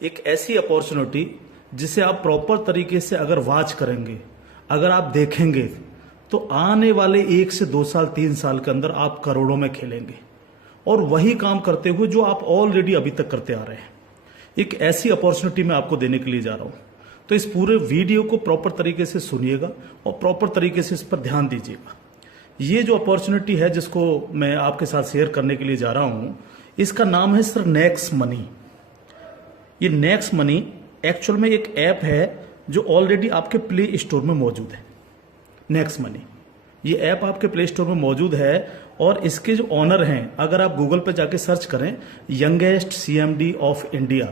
एक ऐसी अपॉर्चुनिटी जिसे आप प्रॉपर तरीके से अगर वॉच करेंगे, अगर आप देखेंगे, तो आने वाले 1 से 2 साल 3 साल के अंदर आप करोड़ों में खेलेंगे और वही काम करते हुए जो आप ऑलरेडी अभी तक करते आ रहे हैं। एक ऐसी अपॉर्चुनिटी मैं आपको देने के लिए जा रहा हूं, तो इस पूरे वीडियो को प्रॉपर तरीके से सुनिएगा और प्रॉपर तरीके से इस पर ध्यान दीजिएगा। ये जो अपॉर्चुनिटी है जिसको मैं आपके साथ शेयर करने के लिए जा रहा हूं, इसका नाम है सर नेक्स्ट मनी। ये नेक्स्ट मनी एक्चुअल में एक ऐप है जो ऑलरेडी आपके प्ले स्टोर में मौजूद है। नेक्स्ट मनी ये ऐप आपके प्ले स्टोर में मौजूद है और इसके जो ऑनर हैं, अगर आप गूगल पे जाके सर्च करें youngest CMD of India,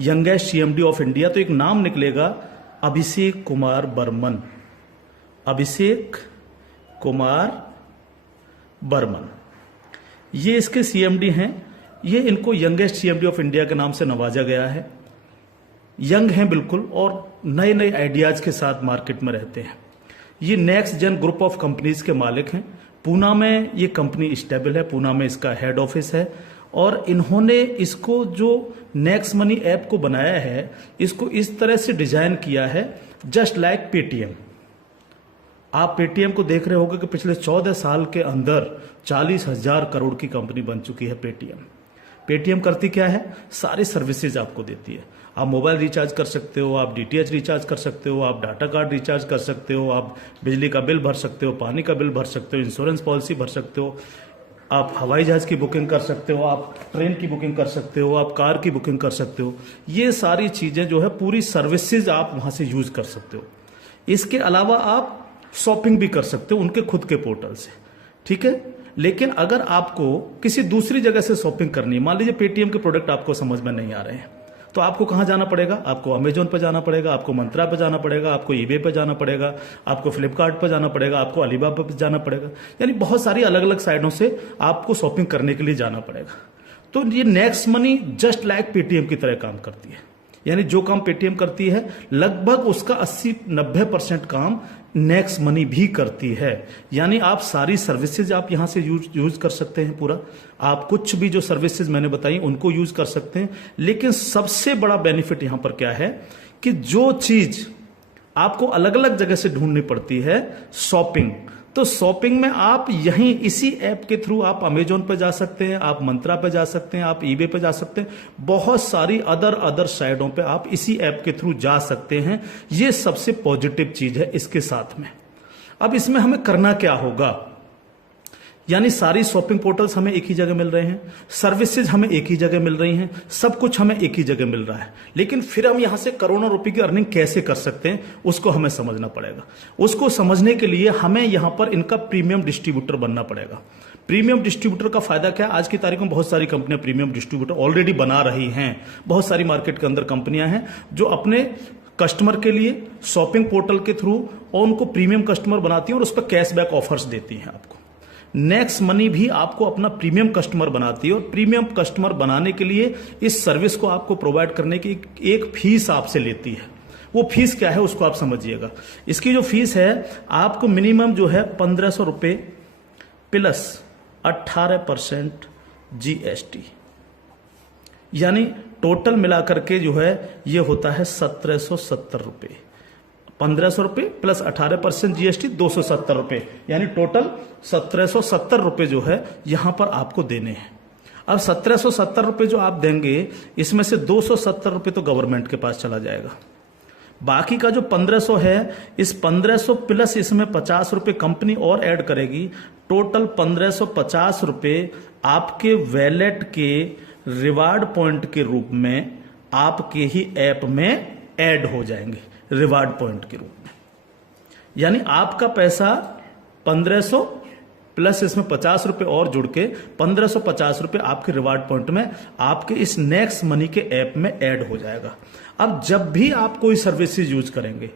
youngest CMD of India, तो एक नाम निकलेगा अभिषेक कुमार बर्मन। अभिषेक कुमार बर्मन ये इसके सीएमडी हैं। ये इनको यंगेस्ट सीएमडी ऑफ इंडिया के नाम से नवाजा गया है। यंग हैं बिल्कुल और नए नए आइडियाज के साथ मार्केट में रहते हैं। ये next gen group of companies के मालिक हैं। पूना में ये कंपनी स्टेबल है, पूना में इसका हेड ऑफिस है और इन्होंने इसको जो नेक्स्ट मनी ऐप को बनाया है, इसको इस तरह से डिजाइन किया है जस्ट लाइक पेटीएम। आप पेटीएम को देख रहे होंगे कि पिछले 14 साल के अंदर 40,000 करोड़ की कंपनी बन चुकी है पेटीएम। पेटीएम करती क्या है? सारी सर्विसेज आपको देती है। आप मोबाइल रिचार्ज कर सकते हो, आप डीटीएच रिचार्ज कर सकते हो, आप डाटा कार्ड रिचार्ज कर सकते हो, आप बिजली का बिल भर सकते हो, पानी का बिल भर सकते हो, इंश्योरेंस पॉलिसी भर सकते हो, आप हवाई जहाज की बुकिंग कर सकते हो, आप ट्रेन की बुकिंग कर सकते हो, आप कार की बुकिंग कर सकते हो। ये सारी चीजें जो है पूरी सर्विसेज आप वहां से यूज कर सकते हो। इसके अलावा आप शॉपिंग भी कर सकते हो उनके खुद के पोर्टल से, ठीक है। लेकिन अगर आपको किसी दूसरी जगह से शॉपिंग करनी है, मान लीजिए पेटीएम के प्रोडक्ट आपको समझ में नहीं आ रहे हैं, तो आपको कहां जाना पड़ेगा? आपको अमेजोन पे जाना पड़ेगा, आपको मंत्रा पे जाना पड़ेगा, आपको ईबे पे जाना पड़ेगा, आपको फ्लिपकार्ट पे जाना पड़ेगा, आपको अलीबाबा पे जाना पड़ेगा। यानी बहुत सारी अलग अलग साइडों से आपको शॉपिंग करने के लिए जाना पड़ेगा। तो ये next money just like Paytm की तरह काम करती है। यानी जो काम पेटीएम करती है लगभग उसका 80-90% काम नेक्स्ट मनी भी करती है। यानी आप सारी सर्विसेज आप यहां से यूज कर सकते हैं पूरा। आप कुछ भी जो सर्विसेज मैंने बताई उनको यूज कर सकते हैं। लेकिन सबसे बड़ा बेनिफिट यहां पर क्या है कि जो चीज आपको अलग अलग जगह से ढूंढनी पड़ती है, शॉपिंग, तो शॉपिंग में आप यहीं इसी ऐप के थ्रू आप अमेजोन पे जा सकते हैं, आप मंत्रा पे जा सकते हैं, आप ईबे पे जा सकते हैं, बहुत सारी अदर साइडों पे आप इसी ऐप के थ्रू जा सकते हैं। ये सबसे पॉजिटिव चीज है इसके साथ में। अब इसमें हमें करना क्या होगा? यानी सारी शॉपिंग पोर्टल्स हमें एक ही जगह मिल रहे हैं, सर्विसेज हमें एक ही जगह मिल रही हैं, सब कुछ हमें एक ही जगह मिल रहा है। लेकिन फिर हम यहां से करोड़ों रुपए की अर्निंग कैसे कर सकते हैं उसको हमें समझना पड़ेगा। उसको समझने के लिए हमें यहां पर इनका प्रीमियम डिस्ट्रीब्यूटर बनना पड़ेगा। प्रीमियम डिस्ट्रीब्यूटर का फायदा क्या है? आज की तारीख में बहुत सारी कंपनियां प्रीमियम डिस्ट्रीब्यूटर ऑलरेडी बना रही हैं। बहुत सारी मार्केट के अंदर कंपनियां हैं जो अपने कस्टमर के लिए शॉपिंग पोर्टल के थ्रू और उनको प्रीमियम कस्टमर बनाती हैं और उस पर कैशबैक ऑफर्स देती हैं आपको। नेक्स्ट मनी भी आपको अपना प्रीमियम कस्टमर बनाती है और प्रीमियम कस्टमर बनाने के लिए इस सर्विस को आपको प्रोवाइड करने की एक फीस आपसे लेती है। वो फीस क्या है उसको आप समझिएगा। इसकी जो फीस है आपको मिनिमम जो है 1,500 रुपए प्लस 18% जीएसटी, यानी टोटल मिलाकर के जो है ये होता है 1,770 रुपए। 1,500 रुपए प्लस 18% जीएसटी 270 रुपए, यानी टोटल 1,770 रुपए जो है यहां पर आपको देने हैं। अब 1,770 रुपए जो आप देंगे, इसमें से 270 रुपए तो गवर्नमेंट के पास चला जाएगा। बाकी का जो 1,500 है, इस 1,500 प्लस इसमें 50 रुपए कंपनी और ऐड करेगी। टोटल 1,550 रुपए आपके वैलेट के रिवार्ड पॉइंट के रूप में आपके ही ऐप में ऐड हो जाएंगे, रिवार्ड पॉइंट के रूप में। यानी आपका पैसा 1,500 प्लस इसमें 50 रुपए और जुड़ के 1,550 रुपए आपके रिवार्ड पॉइंट में आपके इस नेक्स्ट मनी के ऐप में ऐड हो जाएगा। अब जब भी आप कोई सर्विसेज यूज करेंगे,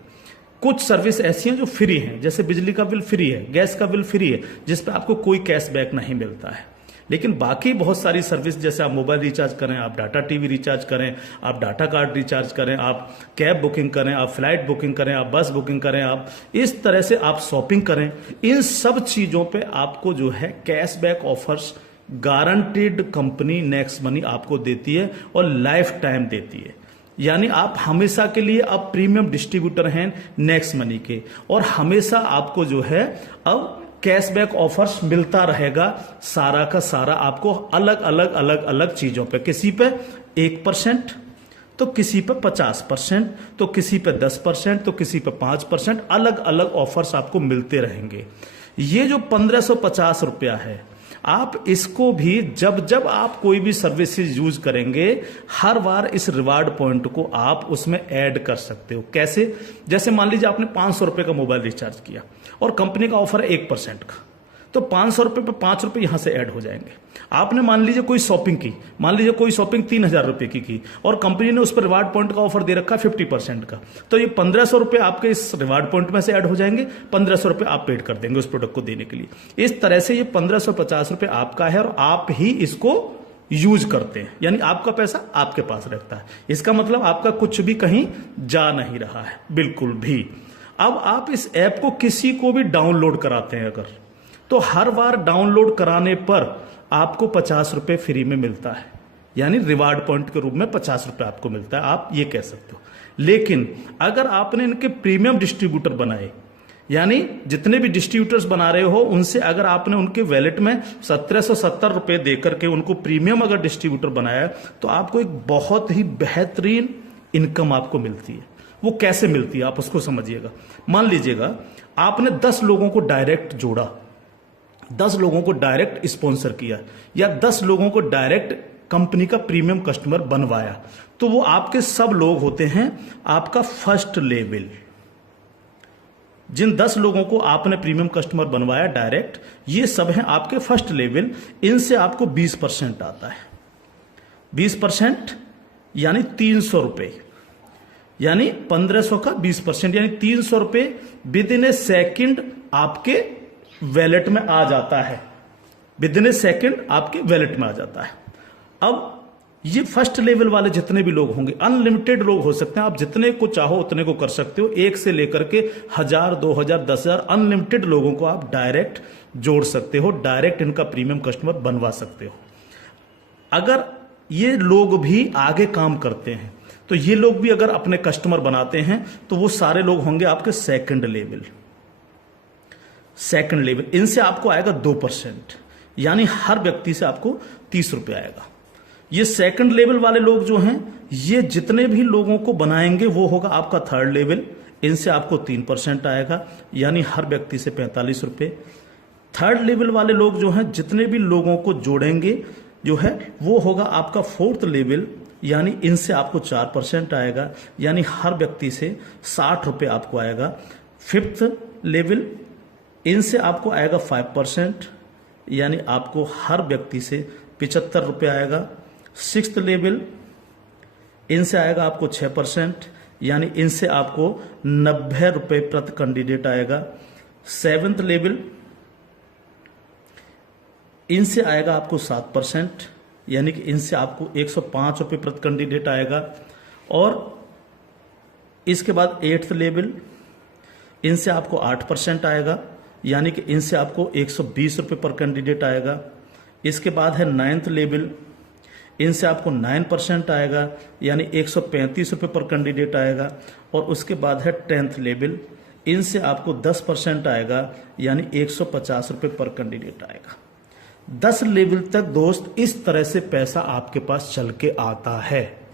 कुछ सर्विस ऐसी हैं जो फ्री हैं, जैसे बिजली का बिल फ्री है, गैस का बिल फ्री है, जिस पे आपको कोई कैशबैक नहीं मिलता है। लेकिन बाकी बहुत सारी सर्विस, जैसे आप मोबाइल रिचार्ज करें, आप डाटा टीवी रिचार्ज करें, आप डाटा कार्ड रिचार्ज करें, आप कैब बुकिंग करें, आप फ्लाइट बुकिंग करें, आप बस बुकिंग करें, आप इस तरह से आप शॉपिंग करें, इन सब चीजों पे आपको जो है cashback offers guaranteed company next money आपको देती है और लाइफ टाइम देती है। यानी आप हमेशा के लिए अब प्रीमियम डिस्ट्रीब्यूटर हैं नेक्स्ट मनी के, और हमेशा आपको जो है अब कैशबैक ऑफर्स मिलता रहेगा। सारा का सारा आपको अलग अलग अलग अलग चीजों पे, किसी पे 1%, तो किसी पे 50%, तो किसी पे 10%, तो किसी पे 5%, अलग अलग ऑफर्स आपको मिलते रहेंगे। ये जो 1550 रुपया है, आप इसको भी जब जब आप कोई भी सर्विसेज यूज करेंगे, हर बार इस रिवार्ड पॉइंट को आप उसमें ऐड कर सकते हो। कैसे? जैसे मान लीजिए आपने 500 रुपए का मोबाइल रिचार्ज किया और कंपनी का ऑफर है 1% का, तो 500 रुपए पे 5 रुपए यहां से ऐड हो जाएंगे। आपने मान लीजिए कोई शॉपिंग की, मान लीजिए कोई शॉपिंग 3000 रुपए की और कंपनी ने उस पर रिवार्ड पॉइंट का ऑफर दे रखा 50% का, तो ये 1500 रुपए आपके इस रिवार्ड पॉइंट में से ऐड हो जाएंगे, 1500 रुपए आप पेड कर देंगे उस प्रोडक्ट को देने के लिए। इस तरह से ये 1550 रुपए आपका है और आप ही इसको यूज करते हैं, यानी आपका पैसा आपके पास रहता है। इसका मतलब आपका कुछ भी कहीं जा नहीं रहा है, बिल्कुल भी। अब आप इस ऐप को किसी को भी डाउनलोड कराते हैं अगर, तो हर बार डाउनलोड कराने पर आपको 50 रुपए फ्री में मिलता है, यानी रिवार्ड पॉइंट के रूप में 50 रुपए आपको मिलता है, आप ये कह सकते हो। लेकिन अगर आपने इनके प्रीमियम डिस्ट्रीब्यूटर बनाए, यानी जितने भी डिस्ट्रीब्यूटर्स बना रहे हो उनसे अगर आपने उनके वैलेट में 1770 रुपए देकर के उनको प्रीमियम अगर डिस्ट्रीब्यूटर बनाया, तो आपको एक बहुत ही बेहतरीन इनकम आपको मिलती है। वो कैसे मिलती है आप उसको समझिएगा। मान लीजिएगा आपने 10 लोगों को डायरेक्ट जोड़ा, 10 लोगों को डायरेक्ट स्पॉन्सर किया, या 10 लोगों को डायरेक्ट कंपनी का प्रीमियम कस्टमर बनवाया, तो वो आपके सब लोग होते हैं आपका फर्स्ट लेवल। जिन 10 लोगों को आपने प्रीमियम कस्टमर बनवाया डायरेक्ट, ये सब हैं आपके फर्स्ट लेवल। इनसे आपको 20% आता है। 20% यानी 300 रुपए, यानी 1500 का 20%, यानी 300 रुपए विद इन ए सेकेंड आपके वैलेट में आ जाता है। विद इन ए सेकेंड आपके वैलेट में आ जाता है। अब ये फर्स्ट लेवल वाले जितने भी लोग होंगे, अनलिमिटेड लोग हो सकते हैं, आप जितने को चाहो उतने को कर सकते हो, 1 से लेकर के 1000, 2000, 10,000 अनलिमिटेड लोगों को आप डायरेक्ट जोड़ सकते हो, डायरेक्ट इनका प्रीमियम कस्टमर बनवा सकते हो। अगर ये लोग भी आगे काम करते हैं, तो ये लोग भी अगर अपने कस्टमर बनाते हैं, तो वो सारे लोग होंगे आपके सेकंड लेवल। सेकंड लेवल, इनसे आपको आएगा 2%, यानी हर व्यक्ति से आपको 30 रुपए आएगा। ये सेकंड लेवल वाले लोग जो हैं, ये जितने भी लोगों को बनाएंगे वो होगा आपका थर्ड लेवल। इनसे आपको 3% आएगा, यानी हर व्यक्ति से 45 रुपए। थर्ड लेवल वाले लोग जो हैं, जितने भी लोगों को जोड़ेंगे जो है, वो होगा आपका फोर्थ लेवल, यानी इनसे आपको 4% आएगा, यानी हर व्यक्ति से 60 रुपए आपको आएगा। फिफ्थ लेवल, इनसे आपको आएगा 5%, यानी आपको हर व्यक्ति से 75 रुपये आएगा। सिक्स्थ लेवल, इनसे आएगा आपको 6%, यानी इनसे आपको 90 रुपये प्रति कैंडिडेट आएगा। सेवेंथ लेवल, इनसे आएगा आपको 7%, यानी कि इनसे आपको 105 रुपये प्रति कैंडिडेट आएगा। और इसके बाद 8th लेवल, इनसे आपको 8% आएगा, यानी कि इनसे आपको 120 रुपये पर कैंडिडेट आएगा। इसके बाद है 9th लेवल, इनसे आपको 9% आएगा, यानी 135 रुपये पर कैंडिडेट आएगा। और उसके बाद है 10th लेवल, इनसे आपको 10% आएगा, यानी 150 रुपये पर कैंडिडेट आएगा। 10 लेवल तक दोस्त इस तरह से पैसा आपके पास चल के आता है।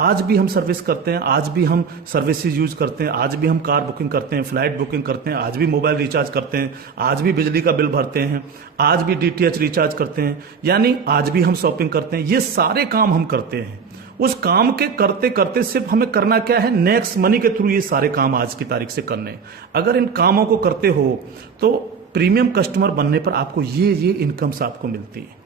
आज भी हम सर्विस करते हैं, आज भी हम सर्विसेज यूज करते हैं, आज भी हम कार बुकिंग करते हैं, फ्लाइट बुकिंग करते हैं, आज भी मोबाइल रिचार्ज करते हैं, आज भी बिजली का बिल भरते हैं, आज भी डीटीएच रिचार्ज करते हैं, यानी आज भी हम शॉपिंग करते हैं। ये सारे काम हम करते हैं। उस काम के करते करते सिर्फ हमें करना क्या है, नेक्स्ट मनी के थ्रू ये सारे काम आज की तारीख से करने हैं। अगर इन कामों को करते हो तो प्रीमियम कस्टमर बनने पर आपको ये इनकम्स आपको मिलती है।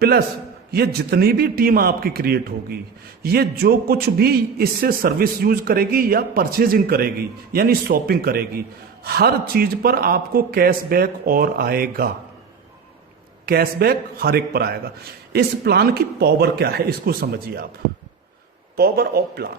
प्लस ये जितनी भी टीम आपकी क्रिएट होगी, ये जो कुछ भी इससे सर्विस यूज करेगी या परचेजिंग करेगी, यानी शॉपिंग करेगी, हर चीज पर आपको कैशबैक और आएगा। कैशबैक हर एक पर आएगा। इस प्लान की पावर क्या है, इसको समझिए आप। पावर ऑफ प्लान,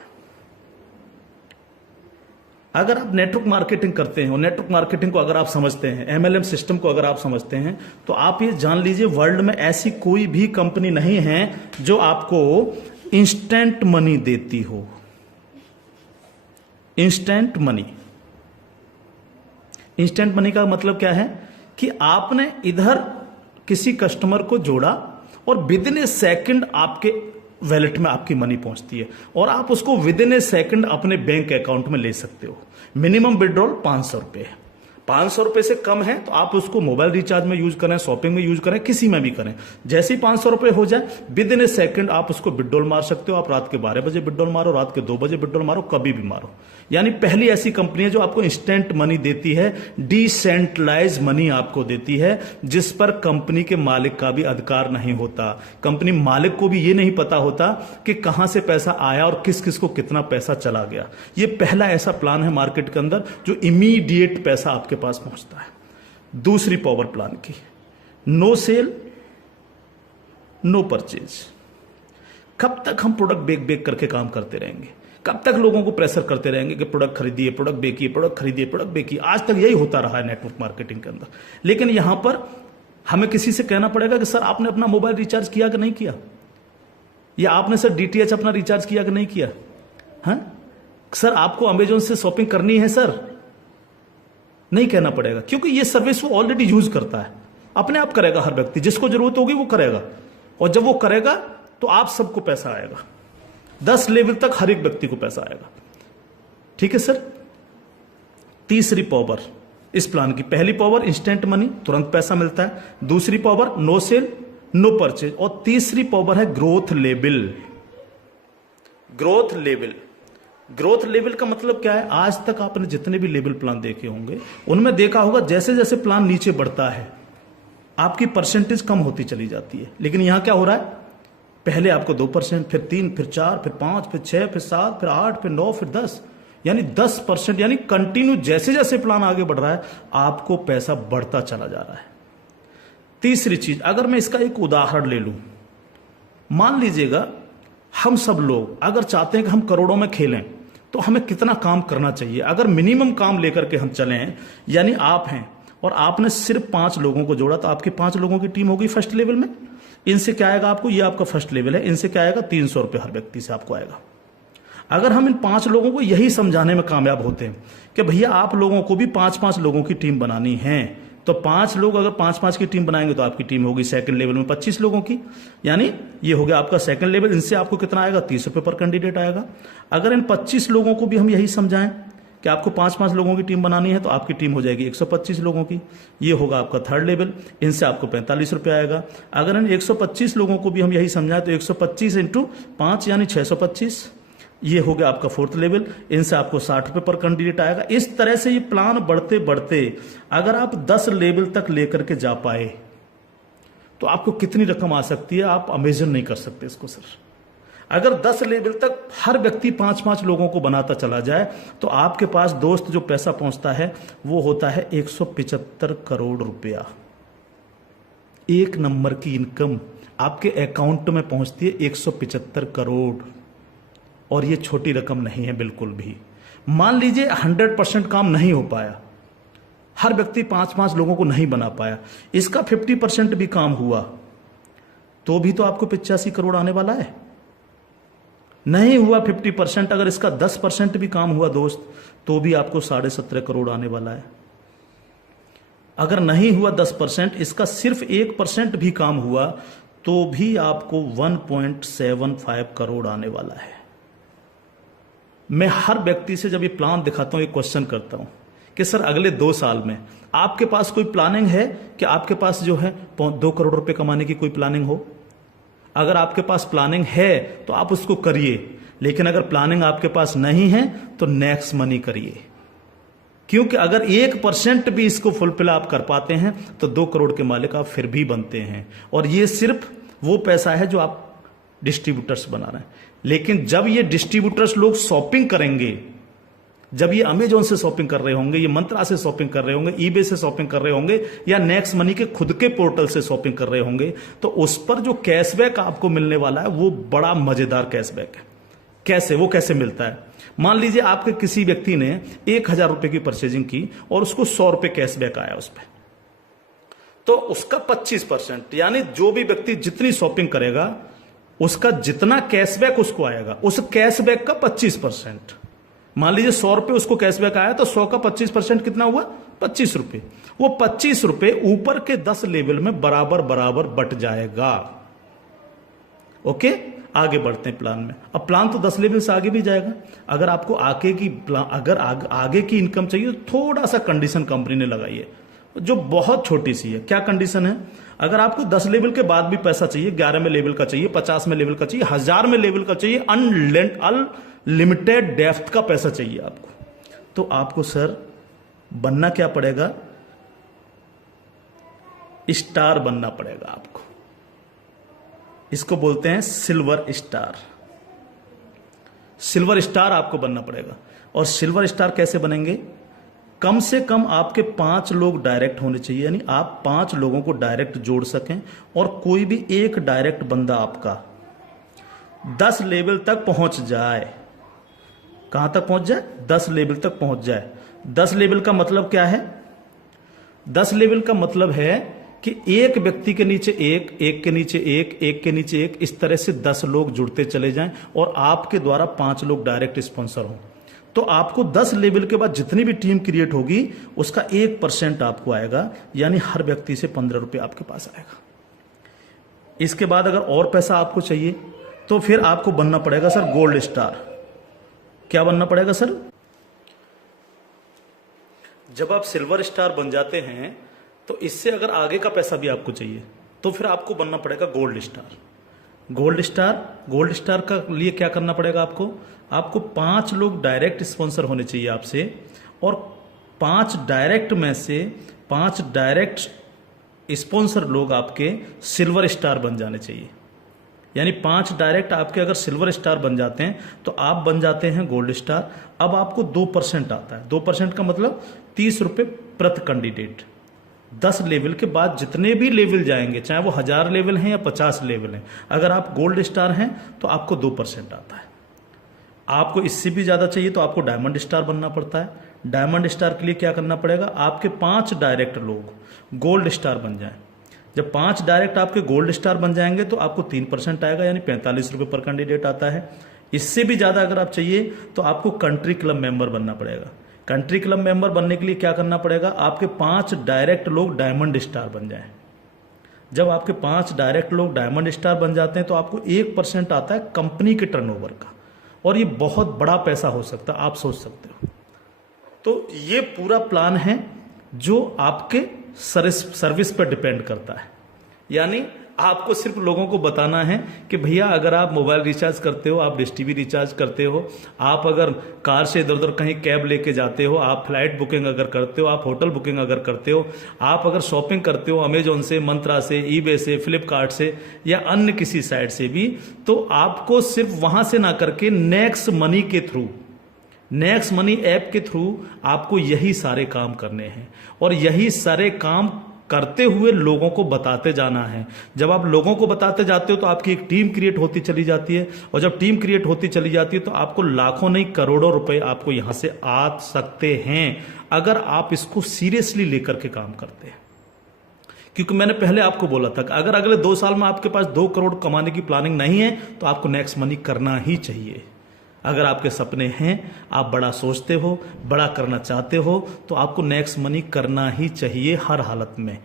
अगर आप नेटवर्क मार्केटिंग करते हैं और नेटवर्क मार्केटिंग को अगर आप समझते हैं, MLM सिस्टम को अगर आप समझते हैं, तो आप ये जान लीजिए वर्ल्ड में ऐसी कोई भी कंपनी नहीं है जो आपको इंस्टेंट मनी देती हो। Instant money. इंस्टेंट मनी का मतलब क्या है कि आपने इधर किसी कस्टमर को जोड़ा और विद इन ए सेकंड आपके वैलेट में आपकी मनी पहुंचती है और आप उसको विद इन ए सेकंड अपने बैंक अकाउंट में ले सकते हो। मिनिमम विड्रॉल 500 रुपए है। 500 रुपए से कम है तो आप उसको मोबाइल रिचार्ज में यूज करें, शॉपिंग में यूज करें, किसी में भी करें। जैसे ही 500 रुपए हो जाए विद इन ए सेकंड आप उसको विड्रॉल मार सकते हो। आप रात के 12 बजे विड्रॉल मारो, रात के 2 बजे विड्रॉल मारो, कभी भी मारो। यानी पहली ऐसी कंपनी है जो आपको इंस्टेंट मनी देती है, डिसेंट्रलाइज मनी आपको देती है, जिस पर कंपनी के मालिक का भी अधिकार नहीं होता। कंपनी मालिक को भी ये नहीं पता होता कि कहां से पैसा आया और किस किस को कितना पैसा चला गया। ये पहला ऐसा प्लान है मार्केट के अंदर जो इमीडिएट पैसा आपके पास पहुंचता है। दूसरी पावर प्लान की, नो सेल नो परचेज। कब तक हम प्रोडक्ट बेक बेक करके काम करते रहेंगे? कब तक लोगों को प्रेशर करते रहेंगे कि प्रोडक्ट खरीदिए, प्रोडक्ट बेचिए, प्रोडक्ट खरीदिए, प्रोडक्ट बेचिए? आज तक यही होता रहा है नेटवर्क मार्केटिंग के अंदर। लेकिन यहां पर हमें किसी से कहना पड़ेगा कि सर आपने अपना मोबाइल रिचार्ज किया कि नहीं किया, या आपने सर डीटीएच अपना रिचार्ज किया कि नहीं किया, हाँ सर आपको अमेजोन से शॉपिंग करनी है सर, नहीं कहना पड़ेगा, क्योंकि ये सर्विस वो ऑलरेडी यूज करता है। अपने आप करेगा, हर व्यक्ति जिसको जरूरत होगी वो करेगा, और जब वो करेगा तो आप सबको पैसा आएगा। 10 लेवल तक हर एक व्यक्ति को पैसा आएगा। ठीक है सर। तीसरी पावर इस प्लान की, पहली पावर इंस्टेंट मनी, तुरंत पैसा मिलता है। दूसरी power no sale no purchase, और तीसरी पावर है growth level. Growth level, growth level का मतलब क्या है? आज तक आपने जितने भी लेवल प्लान देखे होंगे उनमें देखा होगा जैसे जैसे प्लान नीचे बढ़ता है आपकी परसेंटेज कम होती चली जाती है। लेकिन यहां क्या हो रहा है? पहले आपको 2%, फिर 3, फिर 4, फिर 5, फिर 6, फिर 7, फिर 8, फिर 9, फिर 10, यानी 10%, यानी कंटिन्यू जैसे जैसे प्लान आगे बढ़ रहा है आपको पैसा बढ़ता चला जा रहा है। तीसरी चीज, अगर मैं इसका एक उदाहरण ले लूं, मान लीजिएगा हम सब लोग अगर चाहते हैं कि हम करोड़ों में खेलें तो हमें कितना काम करना चाहिए? अगर मिनिमम काम लेकर के हम चलें, यानी आप हैं और आपने सिर्फ 5 लोगों को जोड़ा तो आपकी 5 लोगों की टीम होगी फर्स्ट लेवल में। इनसे क्या आएगा आपको? ये आपका फर्स्ट लेवल है, इनसे क्या आएगा? 300 रुपए हर व्यक्ति से आपको आएगा। अगर हम इन 5 लोगों को यही समझाने में कामयाब होते हैं कि भैया आप लोगों को भी 5-5 लोगों की टीम बनानी है, तो 5 लोग अगर 5-5 की टीम बनाएंगे तो आपकी टीम होगी सेकंड लेवल में 25 लोगों की, यानी ये हो गया आपका सेकंड लेवल। इनसे आपको कितना आएगा? 30 रुपए पर कैंडिडेट आएगा। अगर इन 25 लोगों को भी हम यही समझाएं कि आपको 5-5 लोगों की टीम बनानी है तो आपकी टीम हो जाएगी 125 लोगों की, ये होगा आपका थर्ड लेवल। इनसे आपको 45 रुपए आएगा। अगर इन 125 लोगों को भी हम यही समझाएं तो 125 × 5 यानी 625, ये हो गया आपका फोर्थ लेवल। इनसे आपको 60 रुपए पर कैंडिडेट आएगा। इस तरह से ये प्लान बढ़ते बढ़ते अगर आप 10 लेवल तक लेकर के जा पाए तो आपको कितनी रकम आ सकती है आप इमेजिन नहीं कर सकते इसको सर। अगर 10 लेवल तक हर व्यक्ति 5-5 लोगों को बनाता चला जाए तो आपके पास दोस्त जो पैसा पहुंचता है वो होता है 175 करोड़ रुपया। एक नंबर की इनकम आपके अकाउंट में पहुंचती है 175 करोड़, और ये छोटी रकम नहीं है बिल्कुल भी। मान लीजिए 100% काम नहीं हो पाया, हर व्यक्ति 5-5 लोगों को नहीं बना पाया, इसका 50% भी काम हुआ तो भी तो आपको 85 करोड़ आने वाला है। नहीं हुआ 50%, अगर इसका 10% भी काम हुआ दोस्त तो भी आपको 17.5 करोड़ आने वाला है। अगर नहीं हुआ 10%, इसका सिर्फ 1% भी काम हुआ तो भी आपको 1.75 करोड़ आने वाला है। मैं हर व्यक्ति से जब ये प्लान दिखाता हूं एक क्वेश्चन करता हूं कि सर अगले 2 साल में आपके पास कोई प्लानिंग है कि आपके पास जो है 2 करोड़ रुपए कमाने की कोई प्लानिंग हो? अगर आपके पास प्लानिंग है तो आप उसको करिए, लेकिन अगर प्लानिंग आपके पास नहीं है तो नेक्स्ट मनी करिए, क्योंकि अगर 1% भी इसको फुलफिल आप कर पाते हैं तो 2 करोड़ के मालिक आप फिर भी बनते हैं। और ये सिर्फ वो पैसा है जो आप डिस्ट्रीब्यूटर्स बना रहे हैं। लेकिन जब ये डिस्ट्रीब्यूटर्स लोग शॉपिंग करेंगे, जब ये अमेजोन से शॉपिंग कर रहे होंगे, ये मंत्रा से शॉपिंग कर रहे होंगे, ईबे से शॉपिंग कर रहे होंगे, या नेक्स्ट मनी के खुद के पोर्टल से शॉपिंग कर रहे होंगे, तो उस पर जो कैशबैक आपको मिलने वाला है वो बड़ा मजेदार कैशबैक है। कैसे? वो कैसे मिलता है? मान लीजिए आपके किसी व्यक्ति ने 1000 रुपए की परचेजिंग की और उसको 100 रुपए कैशबैक आया उस पर, तो उसका 25%, यानी जो भी व्यक्ति जितनी शॉपिंग करेगा उसका जितना कैशबैक उसको आएगा, उस कैशबैक का 25%, मान लीजिए 100 रुपए उसको कैशबैक आया, तो 100 का 25% कितना हुआ? 25 रुपए। वो 25 रुपए ऊपर के 10 लेवल में बराबर बराबर बट जाएगा। ओके, आगे बढ़ते हैं प्लान में। अब प्लान तो 10 लेवल से आगे भी जाएगा। अगर आपको आगे की इनकम चाहिए तो थोड़ा सा कंडीशन कंपनी ने लगाई है, जो बहुत छोटी सी है। क्या कंडीशन है? अगर आपको 10 लेवल के बाद भी पैसा चाहिए, 11 में लेवल का चाहिए, 50 में लेवल का चाहिए, 1000 में लेवल का चाहिए, अनलिमिटेड डेप्थ का पैसा चाहिए आपको, तो आपको सर बनना क्या पड़ेगा? स्टार बनना पड़ेगा आपको। इसको बोलते हैं सिल्वर स्टार। सिल्वर स्टार आपको बनना पड़ेगा। और सिल्वर स्टार कैसे बनेंगे? कम से कम आपके 5 लोग डायरेक्ट होने चाहिए, यानी आप 5 लोगों को डायरेक्ट जोड़ सकें, और कोई भी एक डायरेक्ट बंदा आपका 10 लेवल तक पहुंच जाए। कहां तक पहुंच जाए? 10 लेवल तक पहुंच जाए। 10 लेवल का मतलब क्या है? 10 लेवल का मतलब है कि एक व्यक्ति के नीचे एक, एक के नीचे एक, एक के नीचे एक, इस तरह से 10 लोग जुड़ते चले जाएं, और आपके द्वारा 5 लोग डायरेक्ट स्पॉन्सर हों। तो आपको 10 लेवल के बाद जितनी भी टीम क्रिएट होगी उसका 1% आपको आएगा, यानी हर व्यक्ति से 15 रुपये आपके पास आएगा। इसके बाद अगर और पैसा आपको चाहिए तो फिर आपको बनना पड़ेगा सर गोल्ड स्टार। क्या बनना पड़ेगा सर? जब आप सिल्वर स्टार बन जाते हैं तो इससे अगर आगे का पैसा भी आपको चाहिए तो फिर आपको बनना पड़ेगा गोल्ड स्टार। गोल्ड स्टार का लिए क्या करना पड़ेगा आपको? आपको 5 लोग डायरेक्ट स्पॉन्सर होने चाहिए आपसे, और 5 डायरेक्ट में से 5 डायरेक्ट स्पॉन्सर लोग आपके सिल्वर स्टार बन जाने चाहिए। यानी 5 डायरेक्ट आपके अगर सिल्वर स्टार बन जाते हैं तो आप बन जाते हैं गोल्ड स्टार। अब आपको 2% आता है। 2% का मतलब 30 रुपये प्रति कैंडिडेट। 10 लेवल के बाद जितने भी लेवल जाएंगे, चाहे वो 1000 लेवल हैं या 50 लेवल हैं, अगर आप गोल्ड स्टार हैं तो आपको 2% आता है। आपको इससे भी ज्यादा चाहिए तो आपको डायमंड स्टार बनना पड़ता है। डायमंड स्टार के लिए क्या करना पड़ेगा? आपके 5 डायरेक्ट लोग गोल्ड स्टार बन जाएं। जब 5 डायरेक्ट आपके गोल्ड स्टार बन जाएंगे तो आपको 3% आएगा, यानी 45 रुपये पर कैंडिडेट आता है। इससे भी ज्यादा अगर आप चाहिए तो आपको कंट्री क्लब मेंबर बनना पड़ेगा। कंट्री क्लब मेंबर बनने के लिए क्या करना पड़ेगा? आपके 5 डायरेक्ट लोग डायमंड स्टार बन जाएं। जब आपके 5 डायरेक्ट लोग डायमंड स्टार बन जाते हैं तो आपको 1% आता है कंपनी के टर्नओवर का, और ये बहुत बड़ा पैसा हो सकता है, आप सोच सकते हो। तो ये पूरा प्लान है जो आपके सर्विस पर डिपेंड करता है। यानी आपको सिर्फ लोगों को बताना है कि भैया अगर आप मोबाइल रिचार्ज करते हो, आप डिश टीवी रिचार्ज करते हो, आप अगर कार से इधर उधर कहीं कैब लेके जाते हो, आप फ्लाइट बुकिंग अगर करते हो, आप होटल बुकिंग अगर करते हो, आप अगर शॉपिंग करते हो अमेजोन से, मंत्रा से, ईबे से, फ्लिपकार्ट से या अन्य किसी साइट से भी, तो आपको सिर्फ वहां से ना करके नेक्स्ट मनी के थ्रू, नेक्स्ट मनी ऐप के थ्रू आपको यही सारे काम करने हैं, और यही सारे काम करते हुए लोगों को बताते जाना है। जब आप लोगों को बताते जाते हो तो आपकी एक टीम क्रिएट होती चली जाती है, और जब टीम क्रिएट होती चली जाती है तो आपको लाखों नहीं करोड़ों रुपए आपको यहां से आ सकते हैं, अगर आप इसको सीरियसली लेकर के काम करते हैं। क्योंकि मैंने पहले आपको बोला था कि अगर अगले 2 साल में आपके पास 2 करोड़ कमाने की प्लानिंग नहीं है तो आपको नेक्स्ट मनी करना ही चाहिए। अगर आपके सपने हैं, आप बड़ा सोचते हो, बड़ा करना चाहते हो, तो आपको नेक्स्ट मनी करना ही चाहिए हर हालत में।